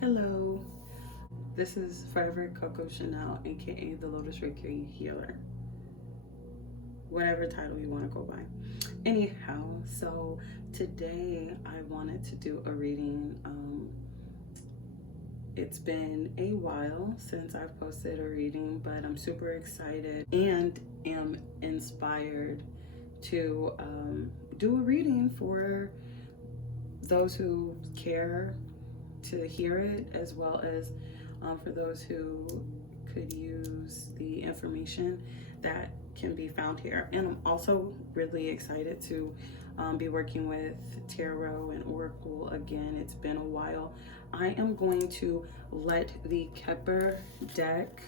Hello, this is Forever Coco Chanel, aka the Lotus Reiki Healer. Whatever title you want to go by. Anyhow, so today I wanted to do a reading. It's been a while since I've posted a reading, but I'm super excited and am inspired to do a reading for those who care to hear it, as well as for those who could use the information that can be found here. And I'm also really excited to be working with tarot and oracle again. It's been a while. I am going to let the Kepler deck,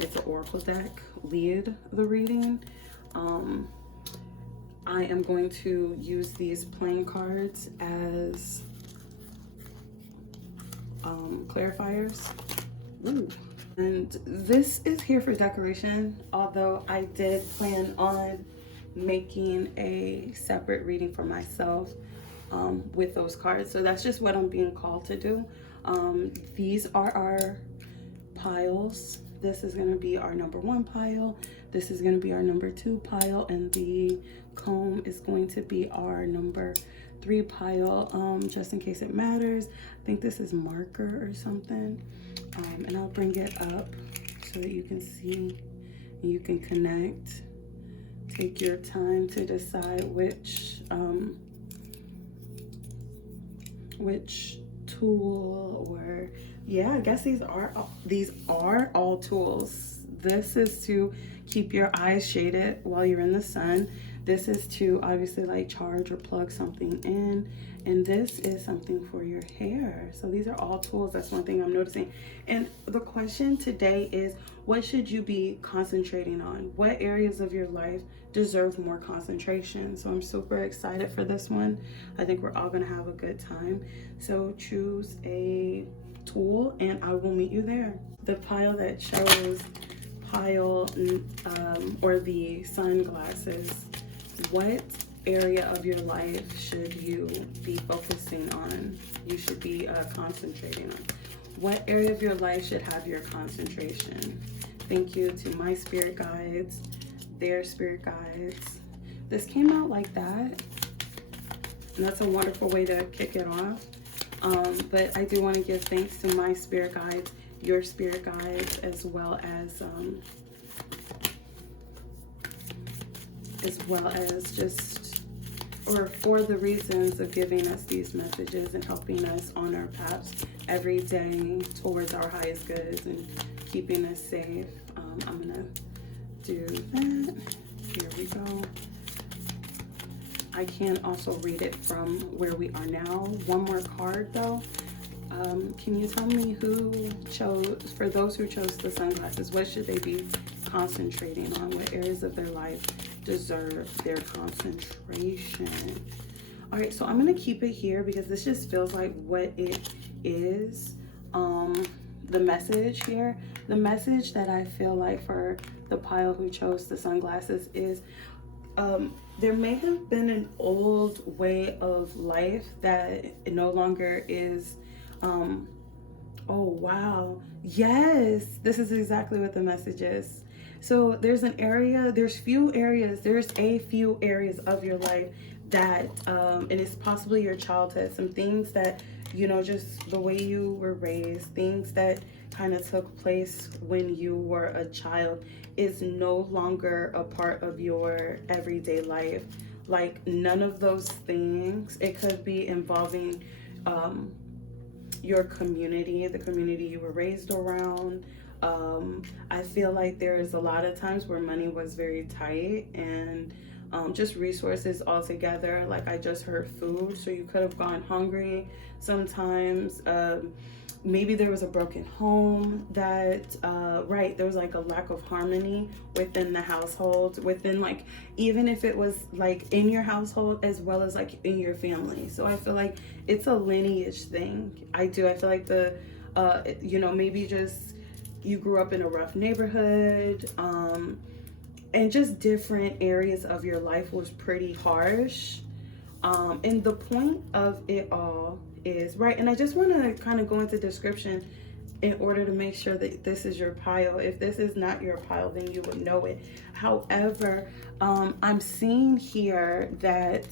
it's an oracle deck, lead the reading. I am going to use these playing cards as clarifiers. Ooh. And this is here for decoration, although I did plan on making a separate reading for myself with those cards. So that's just what I'm being called to do. These are our piles. This is going to be our number 1 pile. This is going to be our number 2 pile. And the comb is going to be our number 3 pile, just in case it matters. I think this is marker or something. And I'll bring it up so that you can see and you can connect. Take your time to decide which tool, or yeah, I guess these are all tools. This is to keep your eyes shaded while you're in the sun. This is to obviously like charge or plug something in. And this is something for your hair. So these are all tools. That's one thing I'm noticing. And the question today is, what should you be concentrating on? What areas of your life deserve more concentration? So I'm super excited for this one. I think we're all gonna have a good time. So choose a tool and I will meet you there. The pile that shows or the sunglasses, what area of your life should you be focusing on? You should be concentrating on. What area of your life should have your concentration? Thank you to my spirit guides, their spirit guides. This came out like that, and that's a wonderful way to kick it off. But I do want to give thanks to my spirit guides, your spirit guides, as well as just, or for the reasons of giving us these messages and helping us on our paths every day towards our highest goods and keeping us safe. I'm gonna do that. Here we go. I can also read it from where we are now. One more card though. Can you tell me who chose, for those who chose the sunglasses, what should they be concentrating on? What areas of their life deserve their concentration? All right, so I'm gonna keep it here because this just feels like what it is. The message here, the message that I feel like for the pile who chose the sunglasses is, there may have been an old way of life that no longer is. Oh wow, yes, this is exactly what the message is. So there's a few areas of your life that and it's possibly your childhood, some things that, you know, just the way you were raised, things that kind of took place when you were a child is no longer a part of your everyday life. Like none of those things. It could be involving your community, the community you were raised around. I feel like there's a lot of times where money was very tight and just resources altogether. Like I just heard food, so you could have gone hungry sometimes. Maybe there was a broken home that, right, there was like a lack of harmony within the household, within like, even if it was like in your household as well as like in your family. So I feel like it's a lineage thing. I feel like the, you know, maybe just you grew up in a rough neighborhood, and just different areas of your life was pretty harsh, And the point of it all is, right, and I just want to kind of go into description in order to make sure that this is your pile. If this is not your pile, then you would know it. However, I'm seeing here that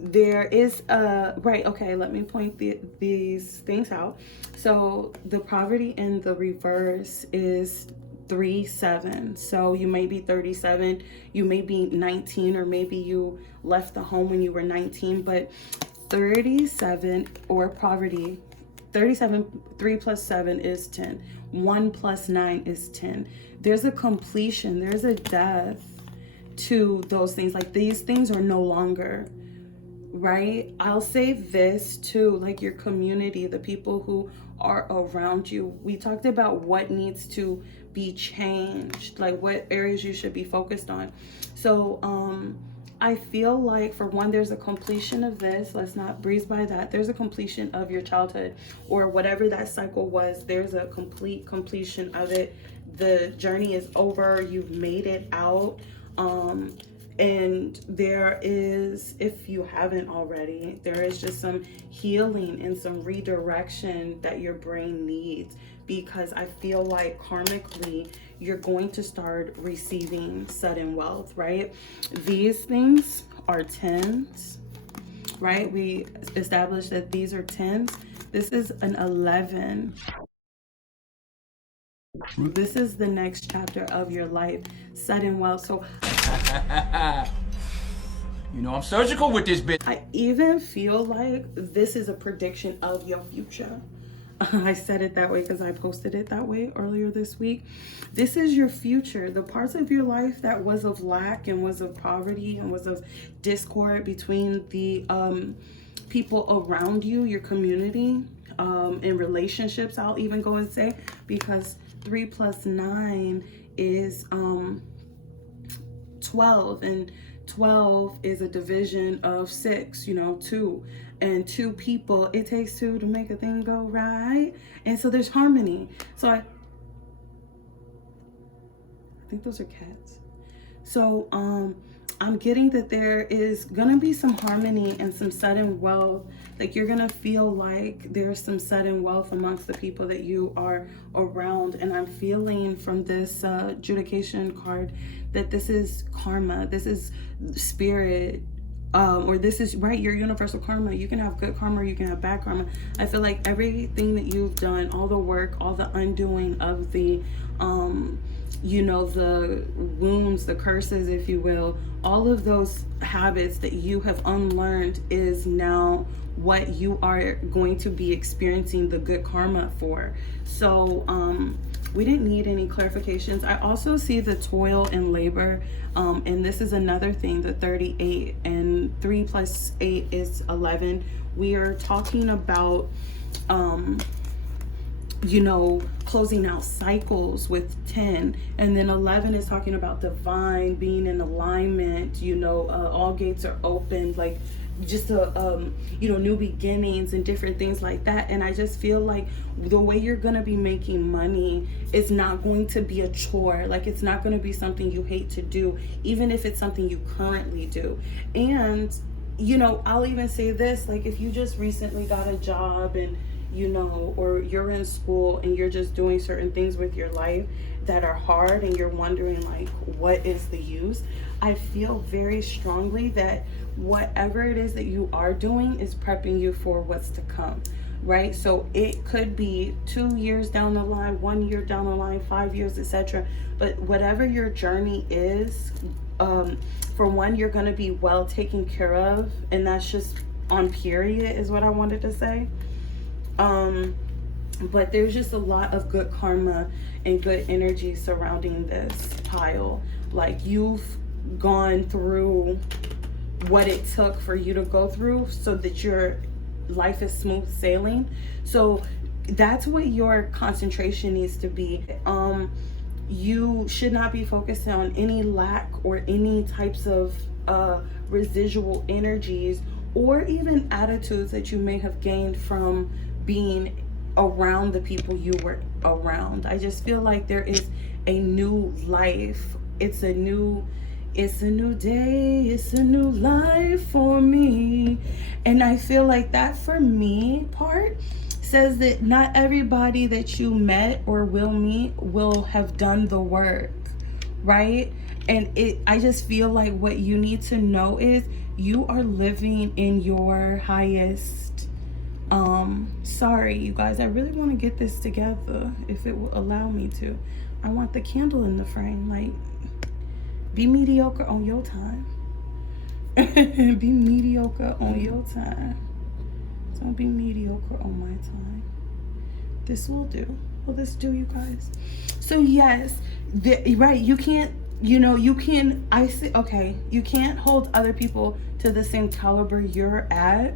there is a, right, okay, let me point these things out. So the poverty in the reverse is 3-7. So you may be 37, you may be 19, or maybe you left the home when you were 19, but 37 or poverty, 37, 3 plus 7 is 10. 1 plus 9 is 10. There's a completion, there's a death to those things. Like, these things are no longer, right? I'll say this too, like your community, the people who are around you. We talked about what needs to be changed, like what areas you should be focused on. So, I feel like, for one, there's a completion of this. Let's not breeze by that. There's a completion of your childhood, or whatever that cycle was. There's a complete completion of it. The journey is over. You've made it out. And there is, if you haven't already, there is just some healing and some redirection that your brain needs, because I feel like karmically you're going to start receiving sudden wealth, right? These things are 10s, right? We established that these are 10s. This is an 11. This is the next chapter of your life, sudden wealth. So you know I'm surgical with this bit. I even feel like this is a prediction of your future. I said it that way because I posted it that way earlier this week. This is your future. The parts of your life that was of lack and was of poverty and was of discord between the people around you, your community, in relationships, I'll even go and say, because 3 plus 9 is 12, and 12 is a division of 6, 2, and 2 people, it takes 2 to make a thing go right. And so there's harmony. So I think those are cats. So I'm getting that there is gonna be some harmony and some sudden wealth. Like, you're gonna feel like there's some sudden wealth amongst the people that you are around. And I'm feeling from this adjudication card that this is karma, this is spirit, or this is, right, your universal karma. You can have good karma, or you can have bad karma. I feel like everything that you've done, all the work, all the undoing of the the wounds, the curses, if you will, all of those habits that you have unlearned is now what you are going to be experiencing the good karma for. So we didn't need any clarifications. I also see the toil and labor, and this is another thing, the 38, and 3 plus 8 is 11. We are talking about closing out cycles with 10, and then 11 is talking about divine, being in alignment, all gates are open, like just new beginnings and different things like that. And I just feel like the way you're gonna be making money is not going to be a chore. Like, it's not going to be something you hate to do, even if it's something you currently do. And I'll even say this, like, if you just recently got a job and or you're in school and you're just doing certain things with your life that are hard, and you're wondering, like, what is the use? I feel very strongly that whatever it is that you are doing is prepping you for what's to come, right? So it could be 2 years down the line, 1 year down the line, 5 years, etc. But whatever your journey is, for one, you're going to be well taken care of, and that's just on period is what I wanted to say. But there's just a lot of good karma and good energy surrounding this pile. Like, you've gone through what it took for you to go through so that your life is smooth sailing. So that's what your concentration needs to be. You should not be focused on any lack or any types of residual energies, or even attitudes that you may have gained from being around the people you were around. I just feel like there is a new life. It's a new, It's a new day, it's a new life for me. And I feel like that for me part says that not everybody that you met or will meet will have done the work, right? And I just feel like what you need to know is you are living in your highest. Sorry you guys, I really want to get this together if it will allow me to. I want the candle in the frame. Like, be mediocre on your time. Be mediocre on your time. Don't be mediocre on my time. This will do. Will this do, you guys? So yes, right, you can't, you can, I say, okay, you can't hold other people to the same caliber you're at.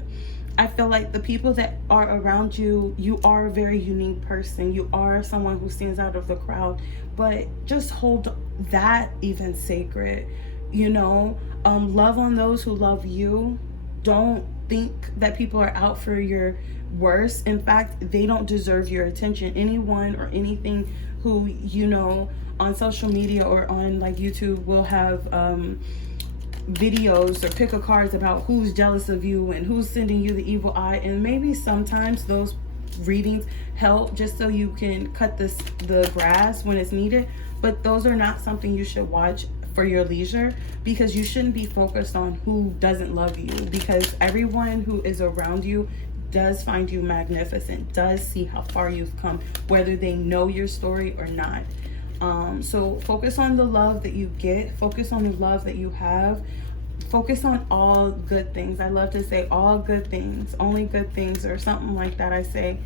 I feel like the people that are around you, you are a very unique person. You are someone who stands out of the crowd, but just hold that even sacred, love on those who love you. Don't think that people are out for your worst. In fact, they don't deserve your attention. Anyone or anything who, on social media or on like YouTube will have videos or pick a cards about who's jealous of you and who's sending you the evil eye. And maybe sometimes those readings help just so you can cut the grass when it's needed. But those are not something you should watch for your leisure, because you shouldn't be focused on who doesn't love you, because everyone who is around you does find you magnificent, does see how far you've come, whether they know your story or not. So focus on the love that you get, focus on the love that you have, focus on all good things. I love to say all good things, only good things, or something like that. I say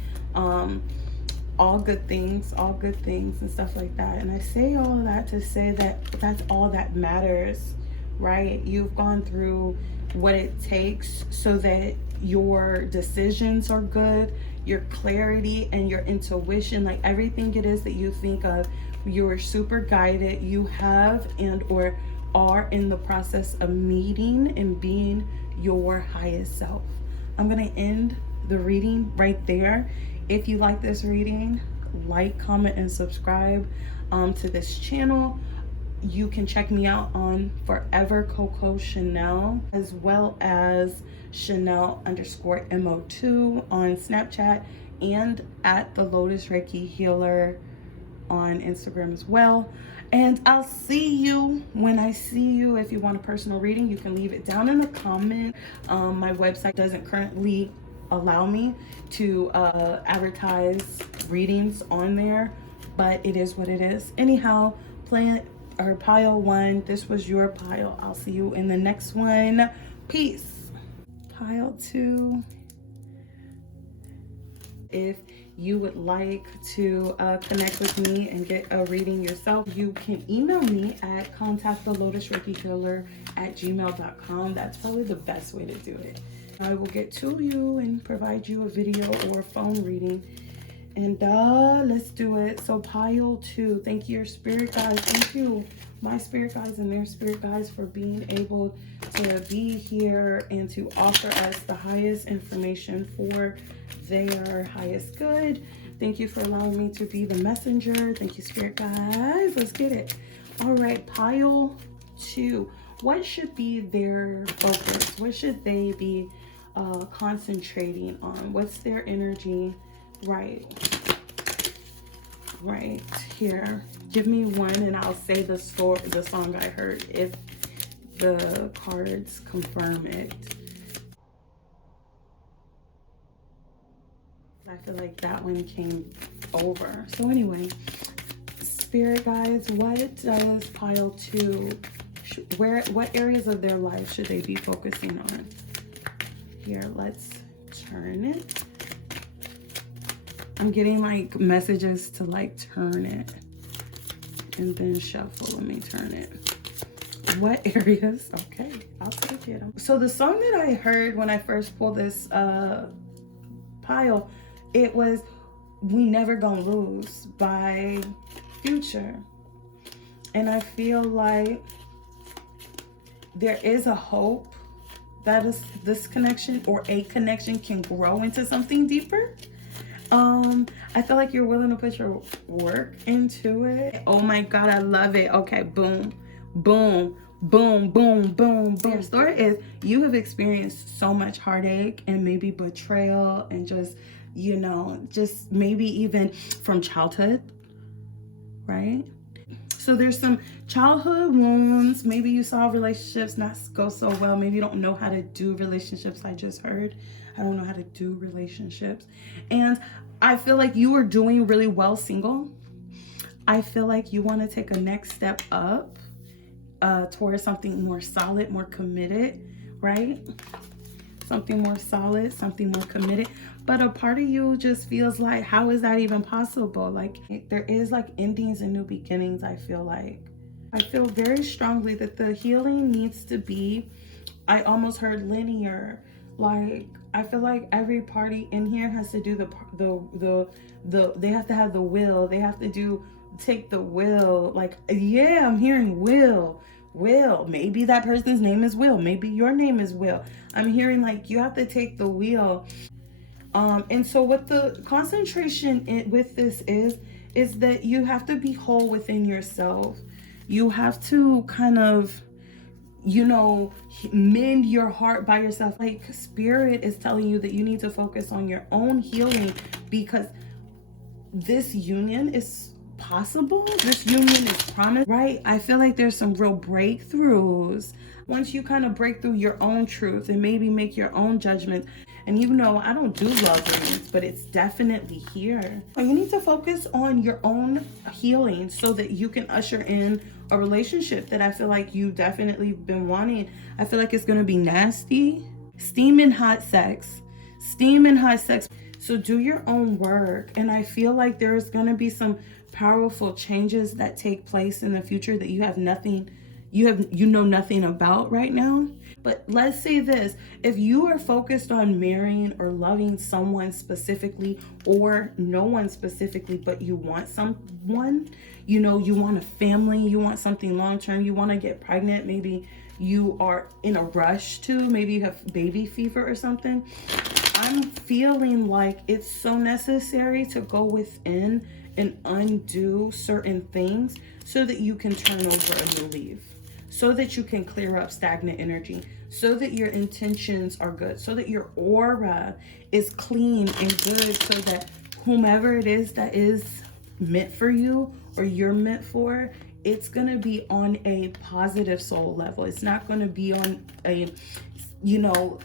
all good things and stuff like that. And I say all of that to say that that's all that matters, right? You've gone through what it takes so that your decisions are good, your clarity and your intuition, like everything it is that you think of, you're super guided. You have and or are in the process of meeting and being your highest self. I'm going to end the reading right there. If you like this reading, like, comment, and subscribe to this channel. You can check me out on Forever Coco Chanel, as well as Chanel_MO2 on Snapchat, and at the Lotus Reiki Healer on Instagram as well. And I'll see you when I see you. If you want a personal reading, you can leave it down in the comment. My website doesn't currently allow me to advertise readings on there, but it is what it is. Anyhow, pile 1, this was your pile. I'll see you in the next one. Peace. Pile 2. If you would like to connect with me and get a reading yourself, you can email me at contactthelotusreikihealer@gmail.com. That's probably the best way to do it. I will get to you and provide you a video or a phone reading. And let's do it. So pile 2, thank you, your spirit guides. Thank you, my spirit guides and their spirit guides, for being able to be here and to offer us the highest information for their highest good. Thank you for allowing me to be the messenger. Thank you, spirit guides. Let's get it. All right, pile 2. What should be their focus? What should they be concentrating on? What's their energy? Right here. Give me one and I'll say the song I heard if the cards confirm it. I feel like that one came over. So anyway, spirit guides, what does pile 2, what areas of their life should they be focusing on? Here, let's turn it. I'm getting like messages to like turn it and then shuffle. Let me turn it. What areas? Okay, I'll take it. So the song that I heard when I first pulled this pile, it was "We Never Gonna Lose" by Future. And I feel like there is a hope that this connection or a connection can grow into something deeper. I feel like you're willing to put your work into it. Oh my God, I love it. Okay, boom, boom. boom, boom, boom, boom. Your story is you have experienced so much heartache and maybe betrayal and just, you know, just maybe even from childhood, right? So there's some childhood wounds. Maybe you saw relationships not go so well. Maybe you don't know how to do relationships. I just heard, I don't know how to do relationships. And I feel like you are doing really well single. I feel like you want to take a next step up towards something more solid, more committed, right? Something more solid, something more committed. But a part of you just feels like, how is that even possible? Like, there is like endings and new beginnings, I feel like. I feel very strongly that the healing needs to be, I almost heard linear. Like, I feel like every party in here has to do they have to have the will. They have to take the will. Like, yeah, I'm hearing will. Maybe that person's name is Will. Maybe your name is Will. I'm hearing like you have to take the wheel. And so what the concentration with this is that you have to be whole within yourself. You have to kind of, you know, mend your heart by yourself. Like, spirit is telling you that you need to focus on your own healing, because this union is possible. This union is promised, right? I feel like there's some real breakthroughs once you kind of break through your own truth and maybe make your own judgment. And you know, I don't do love readings, but it's definitely here. You need to focus on your own healing so that you can usher in a relationship that I feel like you definitely been wanting. I feel like it's going to be nasty. Steaming hot sex. So do your own work. And I feel like there's going to be some powerful changes that take place in the future that you have nothing, you know nothing about right now. But let's say this, if you are focused on marrying or loving someone specifically, or no one specifically, but you want someone, you know, you want a family, you want something long-term, you want to get pregnant, maybe you are in a rush to, maybe you have baby fever or something. I'm feeling like it's so necessary to go within and undo certain things so that you can turn over a new leaf, so that you can clear up stagnant energy, so that your intentions are good, so that your aura is clean and good, so that whomever it is that is meant for you or you're meant for, it's going to be on a positive soul level. It's not going to be on a, you know,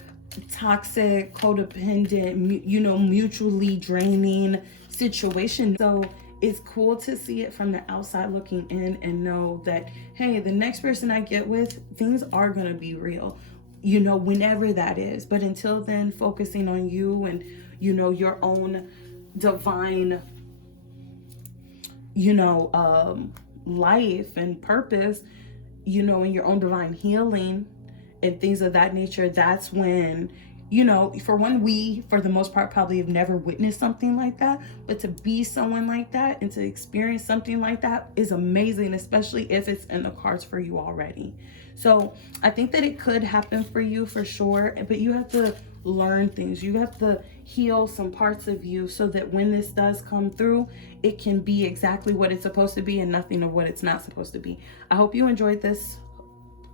toxic, codependent, you know, mutually draining situation. So it's cool to see it from the outside looking in and know that, hey, the next person I get with, things are going to be real, you know, whenever that is. But until then, focusing on you and, you know, your own divine, you know, life and purpose, you know, and your own divine healing and things of that nature. That's when, you know, for one, we, for the most part, probably have never witnessed something like that. But to be someone like that and to experience something like that is amazing, especially if it's in the cards for you already. So I think that it could happen for you for sure, but you have to learn things. You have to heal some parts of you so that when this does come through, it can be exactly what it's supposed to be and nothing of what it's not supposed to be. I hope you enjoyed this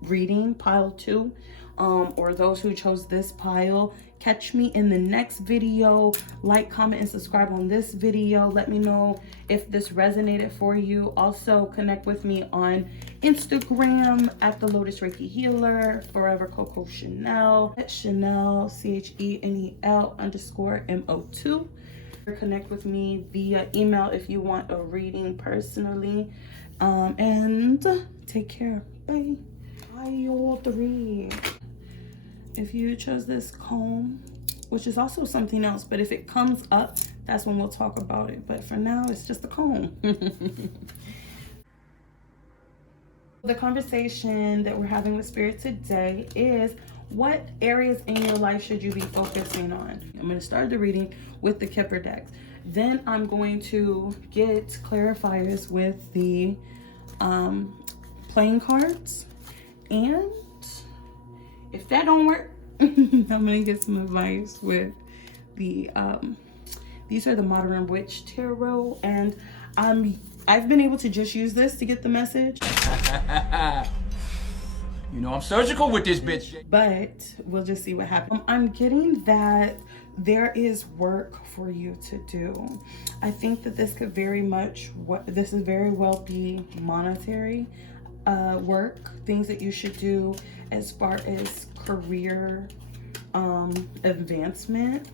reading, pile 2, or those who chose this pile. Catch me in the next video. Like, comment, and subscribe on this video. Let me know if this resonated for you. Also connect with me on Instagram at the Lotus Reiki Healer, Forever Coco Chanel, at Chanel CHENEL_MO2. Connect with me via email if you want a reading personally. And take care. Bye. Pile 3. If you chose this comb, which is also something else, but if it comes up, that's when we'll talk about it. But for now, it's just a comb. The conversation that we're having with Spirit today is, what areas in your life should you be focusing on? I'm going to start the reading with the Kipper decks. Then I'm going to get clarifiers with the playing cards. And if that don't work, I'm gonna get some advice with the these are the Modern Witch Tarot, and I've been able to just use this to get the message. You know I'm surgical with this bitch. but we'll just see what happens. I'm getting that there is work for you to do. I think that this could very well be monetary work, things that you should do as far as career advancement.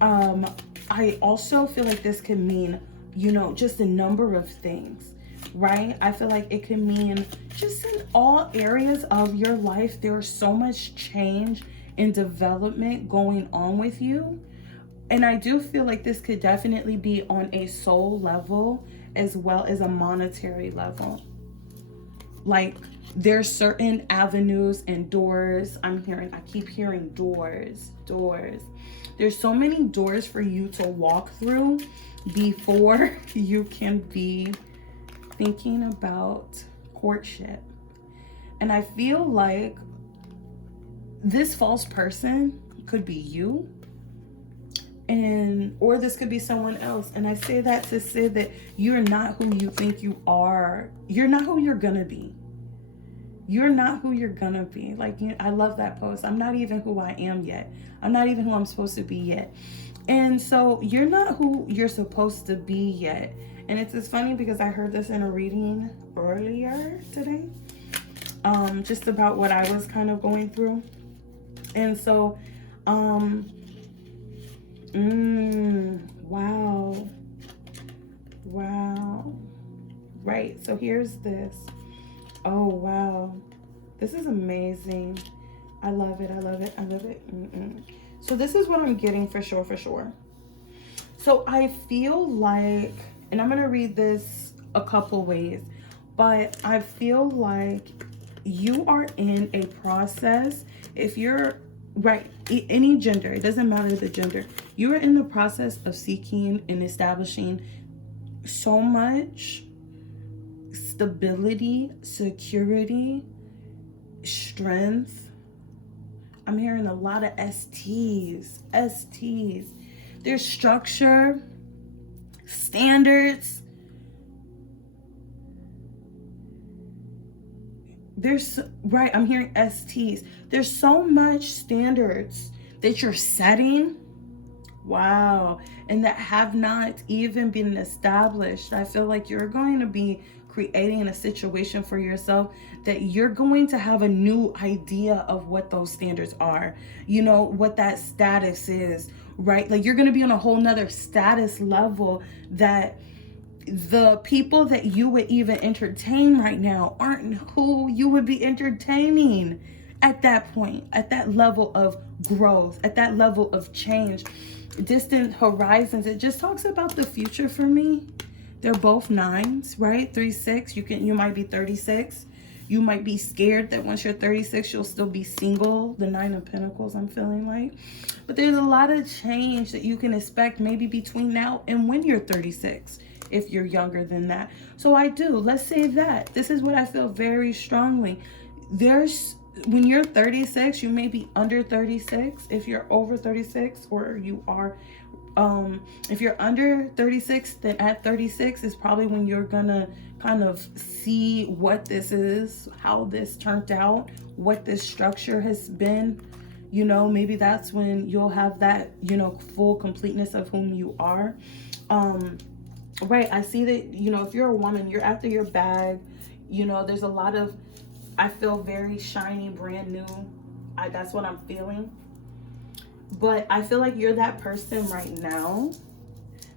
I also feel like this can mean, you know, just a number of things, right? I feel like it can mean just in all areas of your life, there's so much change and development going on with you. And I do feel like this could definitely be on a soul level as well as a monetary level. Like there's certain avenues and doors. I keep hearing doors. There's so many doors for you to walk through before you can be thinking about courtship. And I feel like this false person could be you, or this could be someone else. And I say that to say that you're not who you think you are. You're not who you're gonna be. You're not who you're gonna be. Like, I love that post. I'm not even who I am yet. I'm not even who I'm supposed to be yet. And so you're not who you're supposed to be yet. And it's just funny because I heard this in a reading earlier today, just about what I was kind of going through. And so, wow. Right, so here's this. Oh, wow. This is amazing. I love it. So this is what I'm getting for sure. So I feel like, and I'm going to read this a couple ways, but I feel like you are in a process. If you're, right, any gender, it doesn't matter the gender, you are in the process of seeking and establishing so much stability, security, strength. I'm hearing a lot of STs. There's structure, standards. I'm hearing STs. There's so much standards that you're setting. Wow. And that have not even been established. I feel like you're going to be creating a situation for yourself that you're going to have a new idea of what those standards are, you know, what that status is, right? Like you're going to be on a whole nother status level that the people that you would even entertain right now aren't who you would be entertaining at that point, at that level of growth, at that level of change. Distant horizons, it just talks about the future for me. They're both 9s, right? 3, 6. You might be 36. You might be scared that once you're 36, you'll still be single. The 9 of Pentacles, I'm feeling like. But there's a lot of change that you can expect maybe between now and when you're 36, if you're younger than that. So let's say that. This is what I feel very strongly. When you're 36, you may be under 36. If you're over 36, or you are, if you're under 36, then at 36 is probably when you're gonna kind of see what this is, how this turned out, what this structure has been. You know, maybe that's when you'll have that, you know, full completeness of whom you are. Right, I see that, you know, if you're a woman, you're after your bag. You know, there's a lot of, I feel very shiny, brand new. That's what I'm feeling. But I feel like you're that person right now.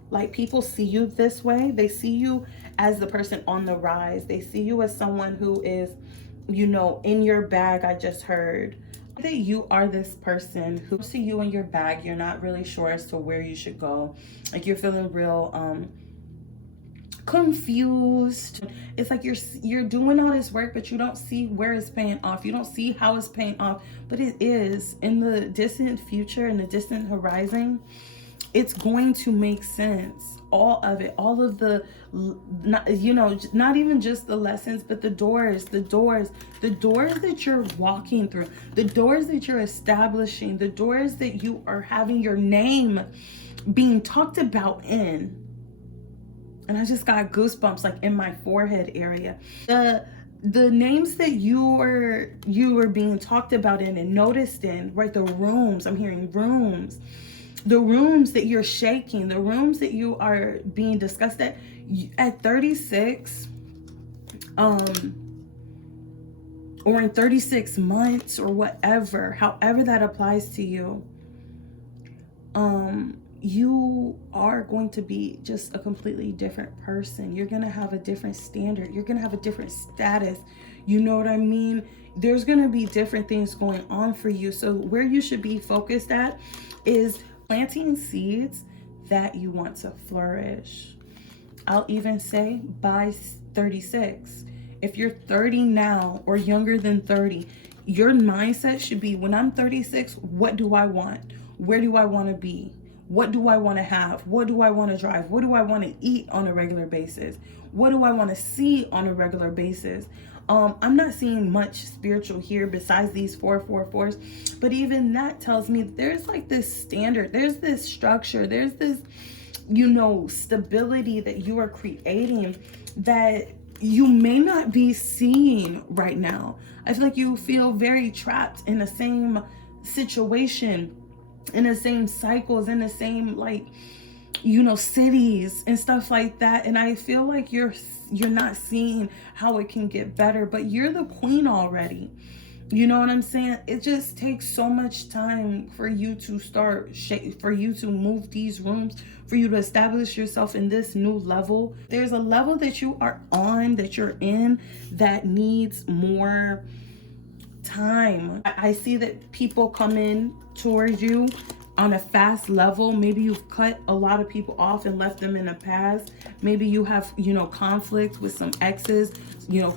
Like people see you this way. They see you as the person on the rise. They see you as someone who is, you know, in your bag. I just heard that you are this person who see you in your bag. You're not really sure as to where you should go. Like you're feeling real confused. It's like you're doing all this work, but you don't see where it's paying off. You don't see how it's paying off, but it is in the distant future, in the distant horizon. It's going to make sense. All of it, all of the, you know, not even just the lessons, but the doors that you're walking through, the doors that you're establishing, the doors that you are having your name being talked about in. And I just got goosebumps like in my forehead area. the names that you are being talked about in and noticed in, right? The rooms, I'm hearing rooms, the rooms that you're shaking, the rooms that you are being discussed at 36, or in 36 months or whatever, however that applies to you, you are going to be just a completely different person. You're going to have a different standard. You're going to have a different status. You know what I mean? There's going to be different things going on for you. So where you should be focused at is planting seeds that you want to flourish. I'll even say by 36. If you're 30 now or younger than 30, your mindset should be, when I'm 36, what do I want? Where do I want to be? What do I want to have? What do I want to drive? What do I want to eat on a regular basis? What do I want to see on a regular basis? I'm not seeing much spiritual here besides these 444s, but even that tells me there's like this standard, there's this structure, there's this, stability that you are creating that you may not be seeing right now. I feel like you feel very trapped in the same situation, in the same cycles, in the same cities and stuff like that. And I feel like you're not seeing how it can get better, but you're the queen already. You know what I'm saying? It just takes so much time for you to for you to move these rooms, for you to establish yourself in this new level. There's a level that you are on, that you're in, that needs more time. I see that people come in towards you on a fast level. Maybe you've cut a lot of people off and left them in the past. Maybe you have, conflict with some exes,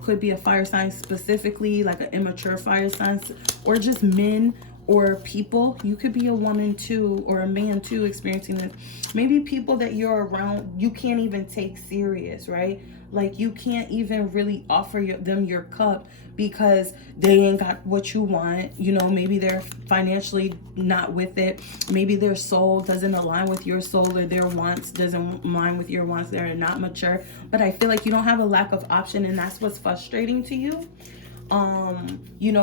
could be a fire sign specifically, like an immature fire sign, or just men or people. You could be a woman too, or a man too, experiencing this. Maybe people that you're around, you can't even take serious, right? Like you can't even really offer them your cup because they ain't got what you want. Maybe they're financially not with it. Maybe their soul doesn't align with your soul, or their wants doesn't align with your wants. They're not mature. But I feel like you don't have a lack of option, and that's what's frustrating to you.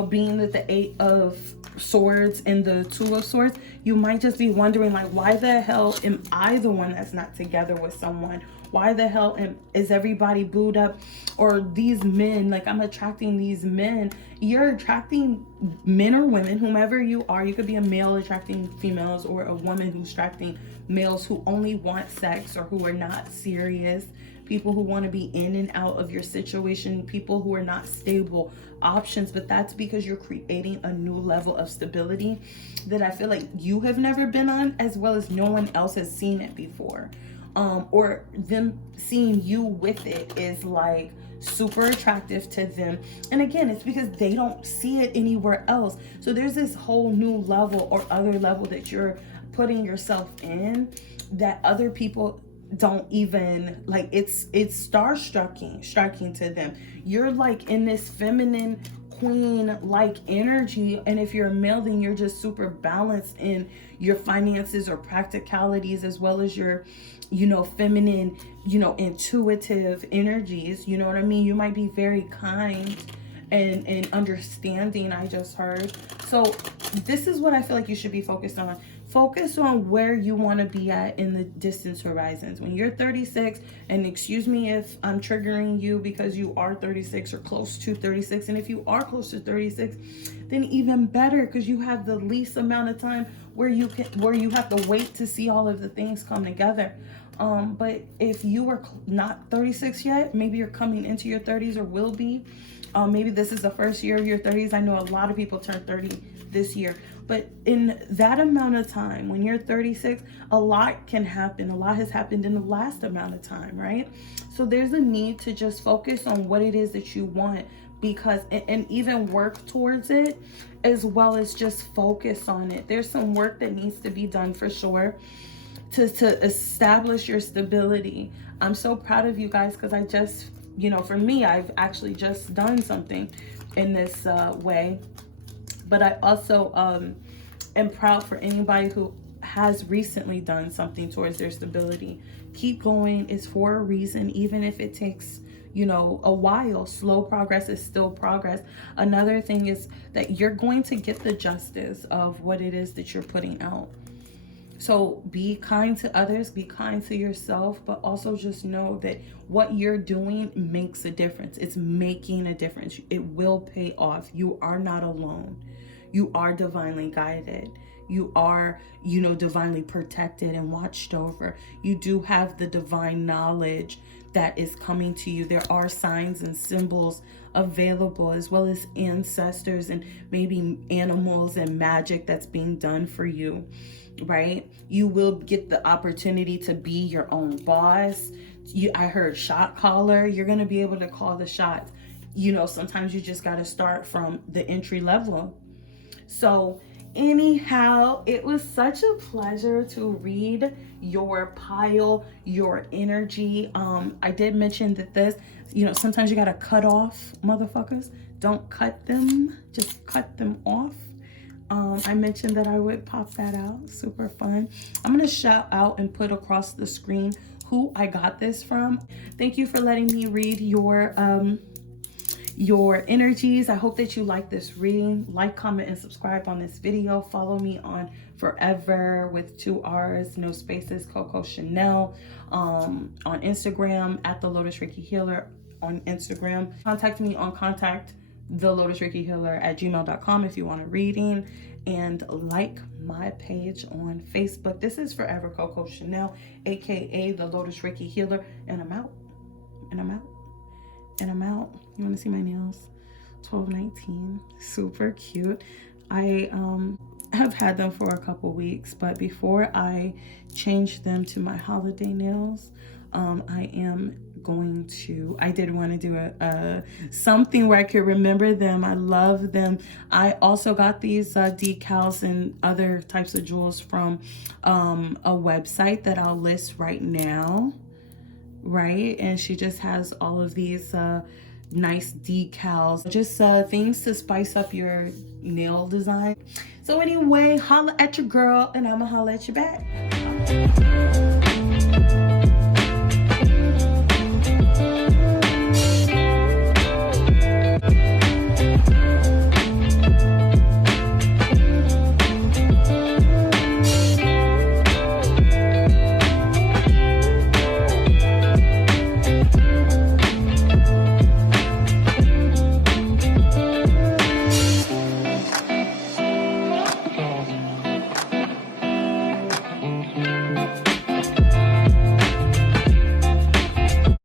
Being with the 8 of Swords and the 2 of Swords, you might just be wondering, like, why the hell am I the one that's not together with someone? Why the hell is everybody booed up? Or these men, like, I'm attracting these men. You're attracting men or women, whomever you are. You could be a male attracting females, or a woman who's attracting males who only want sex or who are not serious. People who want to be in and out of your situation, people who are not stable options. But that's because you're creating a new level of stability that I feel like you have never been on, as well as no one else has seen it before. Or them seeing you with it is like super attractive to them. And again, it's because they don't see it anywhere else. So there's this whole new level or other level that you're putting yourself in that other people don't even like. It's striking to them. You're like in this feminine queen like energy, and if you're a male, then you're just super balanced in your finances or practicalities, as well as your feminine, intuitive energies. You know what I mean? You might be very kind and understanding, I just heard. So this is what I feel like you should be focused on. Focus on where you want to be at in the distance horizons. When you're 36, and excuse me if I'm triggering you because you are 36 or close to 36. And if you are close to 36, then even better, because you have the least amount of time where you have to wait to see all of the things come together. But if you are not 36 yet, maybe you're coming into your 30s or will be. Maybe this is the first year of your 30s. I know a lot of people turn 30 this year. But in that amount of time, when you're 36, a lot can happen. A lot has happened in the last amount of time, right? So there's a need to just focus on what it is that you want, because, and even work towards it, as well as just focus on it. There's some work that needs to be done for sure to establish your stability. I'm so proud of you guys, because I just, for me, I've actually just done something in this way. But I also am proud for anybody who has recently done something towards their stability. Keep going. It's for a reason, even if it takes, you know, a while. Slow progress is still progress. Another thing is that you're going to get the justice of what it is that you're putting out. So be kind to others, be kind to yourself, but also just know that what you're doing makes a difference. It's making a difference. It will pay off. You are not alone. You are divinely guided. You are, you know, divinely protected and watched over. You do have the divine knowledge that is coming to you. There are signs and symbols available, as well as ancestors and maybe animals and magic that's being done for you, right? You will get the opportunity to be your own boss. I heard shot caller. You're going to be able to call the shots. You know, sometimes you just got to start from the entry level. So anyhow, it was such a pleasure to read your pile, your energy. I did mention that this, you know, sometimes you got to cut off motherfuckers. Don't cut them, just cut them off. I mentioned that I would pop that out. Super fun. I'm going to shout out and put across the screen who I got this from. Thank you for letting me read your energies. I hope that you like this reading. Like, comment, and subscribe on this video. Follow me on Forever with 2 R's, no spaces, Coco Chanel, on Instagram at the Lotus Reiki Healer on Instagram. Contact me on contactthelotusreikihealer@gmail.com if you want a reading, and like my page on Facebook. This is Forever Coco Chanel, aka the Lotus Reiki Healer, and I'm out. And I'm out. And I'm out. You want to see my nails? 1219. Super cute. I have had them for a couple weeks, but before I change them to my holiday nails, I did want to do a something where I could remember them. I love them. I also got these decals and other types of jewels from a website that I'll list right now. Right, and she just has all of these nice decals, just things to spice up your nail design. So anyway, holla at your girl, and I'ma holla at you back.